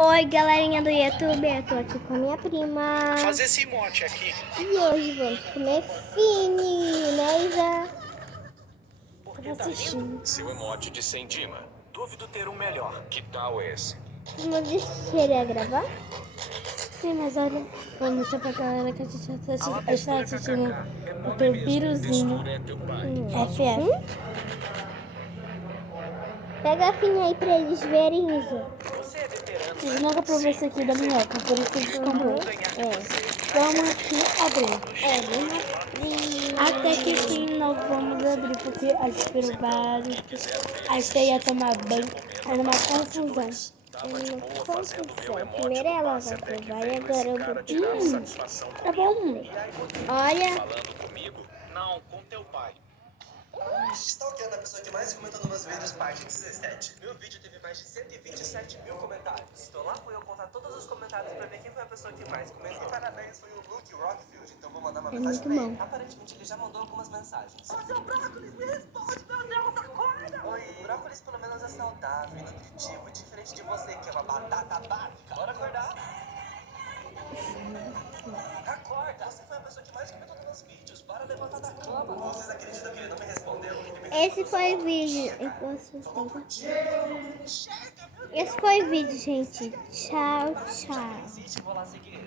Oi, galerinha do YouTube, eu tô aqui com a minha prima. Fazer esse emote aqui. E hoje vamos comer fine, né, Isa? Por que tá rindo? Seu emote de Sendima. Duvido ter um melhor. Que tal esse? Vamos deixar gravar? Sim, mas olha, vou mostrar pra galera que a gente está Textura assistindo kkk. É o nome teu mesmo. piruzinho Textura é teu pai. FF. Pega a fine aí pra eles verem, Isa. Você é veterano. Vocês nunca provou esse aqui da minhoca, por isso que eles comprou. Vamos aqui abrir. Até que sim, nós vamos abrir, porque a gente esperou vários. A gente ia tomar banho, era uma confusão. Tava de boa fazendo meu emote Primeiro do ela passe vai até que provar e veio agora esse eu cara vou... tirar satisfação Tá comigo. bom. E aí, Olha, falando comigo? Não, com teu pai. Stalkeando a pessoa que mais comentou nos meus vídeos, parte 17. Meu vídeo teve mais de 127 mil comentários. Então lá fui eu contar todos os comentários pra ver quem foi a pessoa que mais comentou. E parabéns, foi o Luke Rockfield. Então vou mandar uma mensagem pra ele. Aparentemente ele já mandou algumas mensagens. Ô, seu Brócolis, me responde, meu Deus, acorda! Oi, Brócolis pelo menos é saudável e nutritivo, diferente de você, que é uma batata básica. Bora acordar? Acorda! Você foi a pessoa que mais comentou nos meus vídeos. Para levantar da cama. Vocês acreditam que ele não me respondeu? esse foi o vídeo. Esse foi o vídeo, gente. Tchau, tchau. Vou lá seguir.